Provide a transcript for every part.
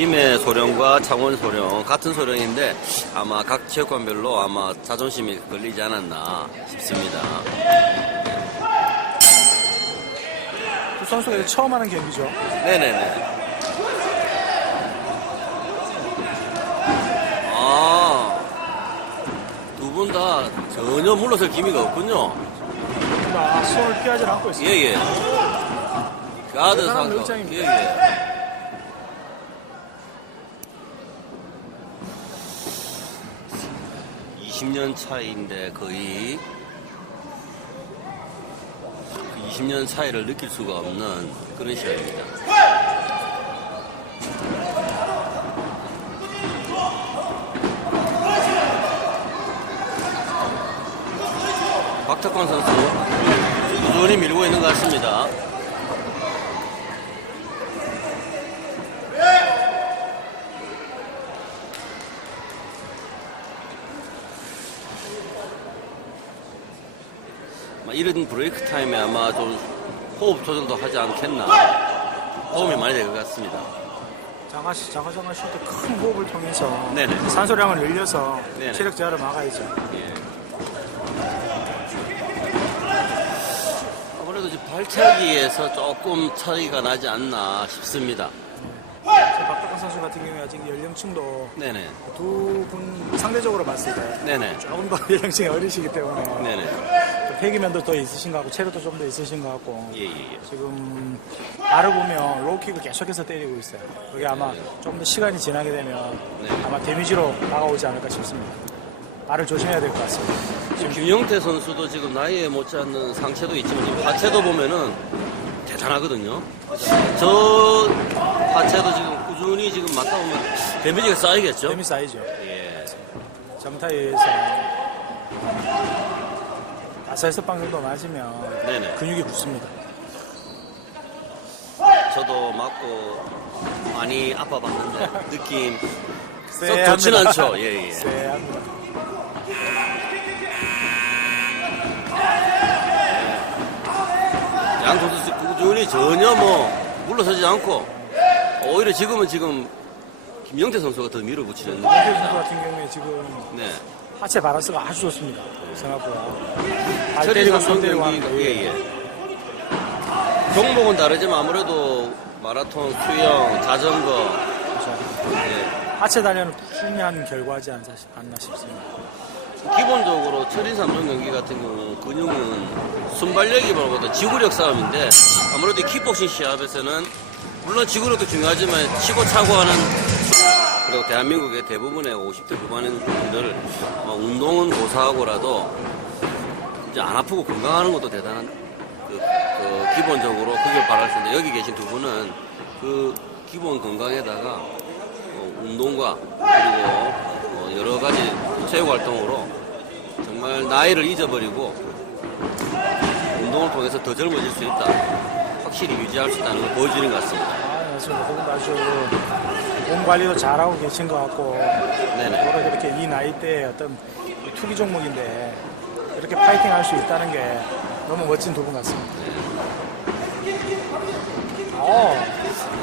김해 소령과 창원 소령 같은 소령인데 아마 각 체육관별로 아마 자존심이 걸리지 않았나 싶습니다. 두 선수가 이제 처음 하는 경기죠. 네네네. 아, 두 분 다 전혀 물러설 기미가 없군요. 아, 손을 피하지 않고 있어요. 예, 예. 가드 대단한. 물장입니다. 예, 예. (20년) 차이인데 거의 그 (20년) 차이를 느낄 수가 없는 그런 시간입니다. 박탁광 선수 꾸준히 밀고 있는 것 같습니다. 이런 브레이크 타임에 아마 좀 호흡 조절도 하지 않겠나 도움이 많이 될 것 같습니다. 자가자가 쉴때큰 호흡을 통해서 네네. 산소량을 늘려서 네네. 체력 저하를 막아야죠. 예. 아무래도 이제 발차기에서 조금 차이가 나지 않나 싶습니다. 박덕환 선수 같은 경우에 아직 연령층도 네네. 두 분 상대적으로 봤을 때 네네. 조금 더 연령층이 어리시기 때문에 네네. 폐기면도 더 있으신 것 같고 체력도 좀 더 있으신 것 같고 예, 예, 예. 지금 나를 보면 로우킥을 계속해서 때리고 있어요. 그게 아마 조금 더 시간이 지나게 되면 네. 아마 데미지로 다가오지 않을까 싶습니다. 발을 조심해야 될 것 같습니다. 지금 김영태 선수도 지금 나이에 못지않는 상체도 있지만 지금 하체도 보면은 대단하거든요. 저 하체도 지금 꾸준히 지금 맞다 보면 데미지가 쌓이겠죠. 데미지 쌓이죠. 예. 정타에 의해서 아사히 석방 정도 맞으면 네네. 근육이 굳습니다. 저도 맞고 많이 아파봤는데 느낌 썩 좋진 않죠. 예, 예. 네. 양 선수 꾸준히 전혀 뭐 물러서지 않고 오히려 지금은 지금 김영태 선수가 더 밀어붙이는. 홍태 선수 같은 경우에 지금 네. 하체 바란스가 아주 좋습니다. 생각보다. 발 때리고 손 때리고 경기가 하는데 예, 예. 종목은 다르지만 아무래도 마라톤, 수영, 자전거 그렇죠. 예. 하체 단련을 꾸준히 한 결과지 않- 않나 싶습니다. 기본적으로 철인 삼종 경기 같은 경우 근육은 순발력이보다 지구력 싸움인데 아무래도 이 킥복싱 시합에서는 물론 지구력도 중요하지만 치고 차고 하는 그리고 대한민국의 대부분의 50대 후반인 분들 아마 운동은 고사하고라도 이제 안 아프고 건강하는 것도 대단한 그, 그 기본적으로 그걸 바랄 텐데 여기 계신 두 분은 그 기본 건강에다가 어, 운동과 그리고 어, 여러 가지 체육 활동으로 정말 나이를 잊어버리고 운동을 통해서 더 젊어질 수 있다. 확실히 유지할 수 있다는 걸 보여주는 것 같습니다. 아, 맞습니다. 두분 아주 몸 관리도 잘하고 계신 것 같고 네네. 오히려 이렇게 이 나이대에 어떤 이 투기 종목인데 이렇게 파이팅 할 수 있다는 게 너무 멋진 두 분 같습니다. 어,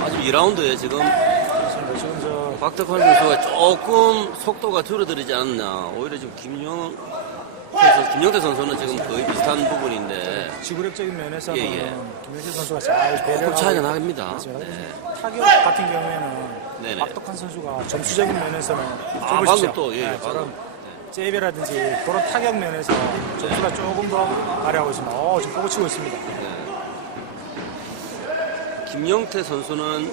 아직 2라운드에 지금 그렇습니다. 지금 저 박덕환 선수가 조금 속도가 줄어들지 않나. 오히려 지금 김영 선수, 김영태 선수는 지금 거의 비슷한 부분인데 지구력적인 면에서는 예, 예. 김현실 선수가 잘 배려하고 조금 차이가 납니다. 맞습니다. 네. 타격 같은 경우에는 네네. 박덕환 선수가 점수적인 면에서는 아, 좀 방금. 또, 예, 네, 방금. 저런 제이베라든지 그런 타격 면에서 점수가 조금 더 발휘하고 있습니다. 어, 지금 보고 치고 있습니다. 김영태 선수는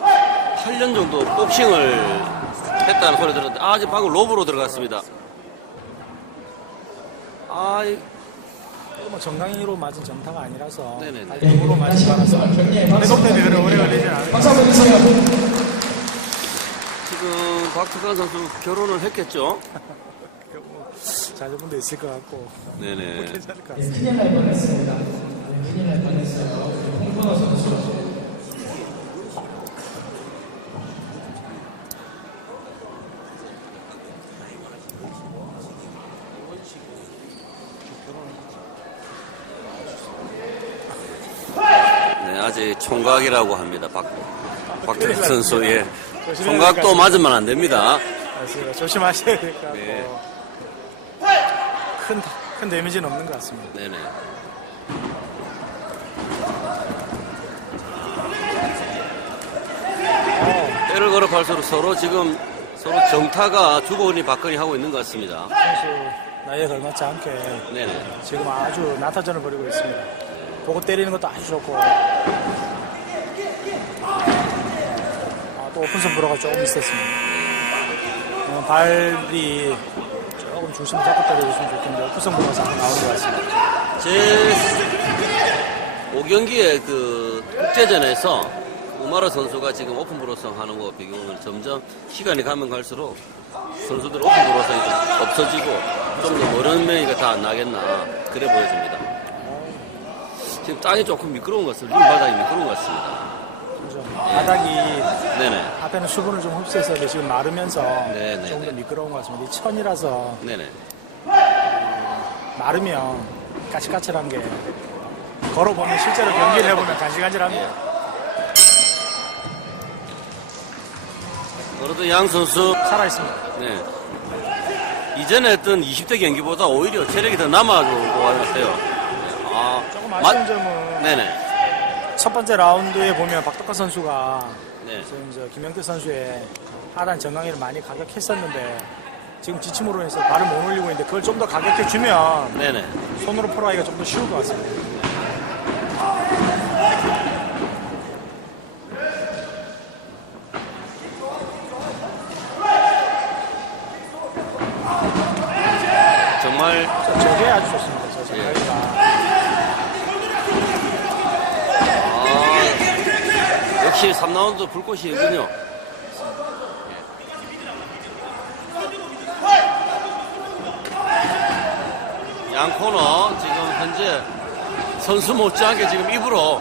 8년 정도 복싱을 했다는 소리 들었는데 아, 지금 방금 로브로 들어갔습니다. 아, 이- 뭐 정강이로 맞은 정타가 아니라서 네네네. 발목으로 맞은 거라서 회복되기 그래 오래 걸리진 않아요. 지금 박특환 선수 결혼을 했겠죠? 뭐 자녀분도 있을 것 같고 네네. 괜찮을 것 같습니다. 네, 아직 총각이라고 합니다. 박, 박태환 선수, 예. 총각도 맞으면 안 됩니다. 맞습니다. 조심하셔야 될 것 같고 네. 큰, 큰 데미지는 없는 것 같습니다. 네네. 때를 걸어 갈수록 서로 지금 서로 정타가 주거니 받거니 하고 있는 것 같습니다. 선수 나이에 걸맞지 않게 네네. 지금 아주 나타전을 벌이고 있습니다. 보고 때리는 것도 아주 좋고 아, 또 오픈선 불어가 조금 있었습니다. 어, 발이 조금 중심 잡고 있으면 좋겠는데 오픈선 불어가 나오는 것 같습니다. 제 5경기의 그 국제전에서 우마르 선수가 지금 오픈 브로성 하는 거 비교하면 점점 시간이 가면 갈수록 선수들 오픈 브로성이 좀 없어지고 좀 더 멀은 면이가 다 안 나겠나 그래 보여집니다. 지금 땅이 조금 미끄러운 것 같습니다. 림 바닥이 미끄러운 것 같습니다. 좀 바닥이 네네. 앞에는 수분을 좀 흡수해서 지금 마르면서 네, 네, 조금 더 네. 미끄러운 것 같습니다. 이 천이라서 네네. 마르면 까칠까칠한 게 걸어보면 실제로 경기를 해보면 간질간질합니다. 그래도 양 선수 살아있습니다. 네. 이전에 했던 20대 경기보다 오히려 체력이 더 남아있는 것 같아요. 아, 조금 맞- 아쉬운 점은 네네. 첫 번째 라운드에 보면 박덕화 선수가 네. 지금 저 김영태 선수의 하단 정강이를 많이 가격했었는데 지금 지침으로 해서 발을 못 올리고 있는데 그걸 좀 더 가격해 주면 네네. 손으로 풀어가기가 좀 더 쉬울 것 같습니다. 정말 저- 저게 아주 좋습니다. 저 예. 정강이가. 역시 3라운드 불꽃이군요. 양 코너 지금 현재 선수 못지않게 지금 입으로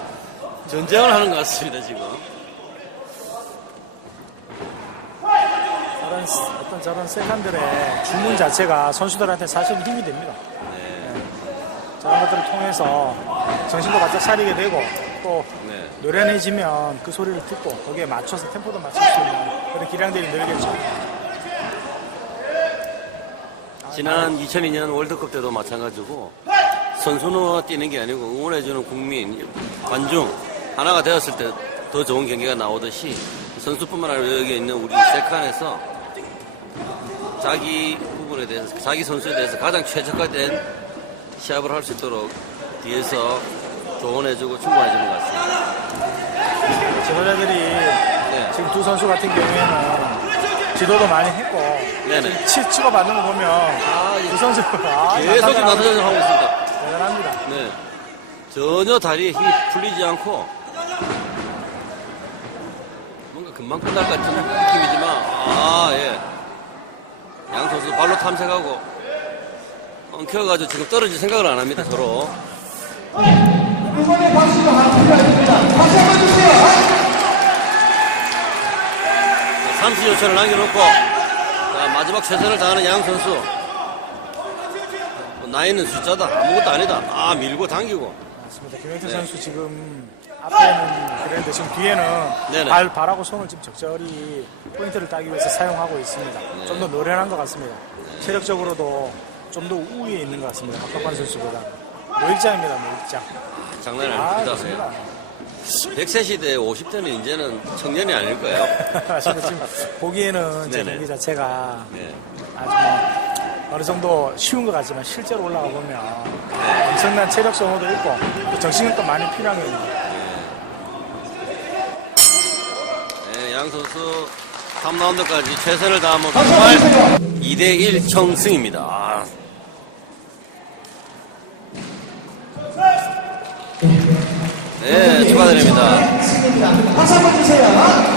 전쟁을 하는 것 같습니다 지금. 저런 스- 어떤 저런 세컨들의 주문 자체가 선수들한테 사실 힘이 됩니다. 네, 저런 것들을 통해서 정신도 바짝 차리게 되고 또 네. 노련해지면 그 소리를 듣고 거기에 맞춰서 템포도 맞출 수 있는 그런 기량들이 늘겠죠. 지난 2002년 월드컵 때도 마찬가지고 선수는 뛰는 게 아니고 응원해주는 국민, 관중 하나가 되었을 때 더 좋은 경기가 나오듯이 선수뿐만 아니라 여기 있는 우리 세칸에서 자기 부분에 대해서 자기 선수에 대해서 가장 최적화된 시합을 할 수 있도록 뒤에서 조언해주고 충고해주는 것 같습니다. 지도자들이 네. 지금 두 선수 같은 경우에는 지도도 많이 했고 네네. 치 치고 받는 거 보면 아, 두 선수가 아, 계속 나타나고 하고 있습니다. 대단합니다. 네. 전혀 다리에 힘이 풀리지 않고 뭔가 금방 끝날 것 같은 느낌이지만 아 예. 양 선수 발로 탐색하고 엉켜가지고 지금 떨어질 생각을 안 합니다 서로. 응원의 박수가 하나 필요합니다. 다시 한번 주세요. 30여초를 남겨놓고 자, 마지막 최선을 다하는 양 선수. 뭐 나이는 숫자다 아무것도 아니다. 아 밀고 당기고. 맞습니다. 김영태 네. 선수 지금 앞에는 그랬는데 지금 뒤에는 네네. 발 발하고 손을 지금 적절히 포인트를 따기 위해서 사용하고 있습니다. 네. 좀더 노련한 것 같습니다. 체력적으로도 좀 더 우위에 있는 것 같습니다. 박덕환 선수보다 노익장입니다. 노익장. 장난이 아 아닙니다. 좋습니다. 100세 시대 50대는 이제는 청년이 아닐까요? 맞습니다. 지금 보기에는 제 네네. 경기 자체가 네. 아주 뭐 어느 정도 쉬운 것 같지만 실제로 올라가 보면 엄청난 체력 소모도 있고 또 정신력도 많이 필요한 겁니다. 네, 양 선수 3라운드까지 최선을 다하면 정말 2대1 청승입니다. 아. 네, 축하드립니다. 다시 한번 주세요.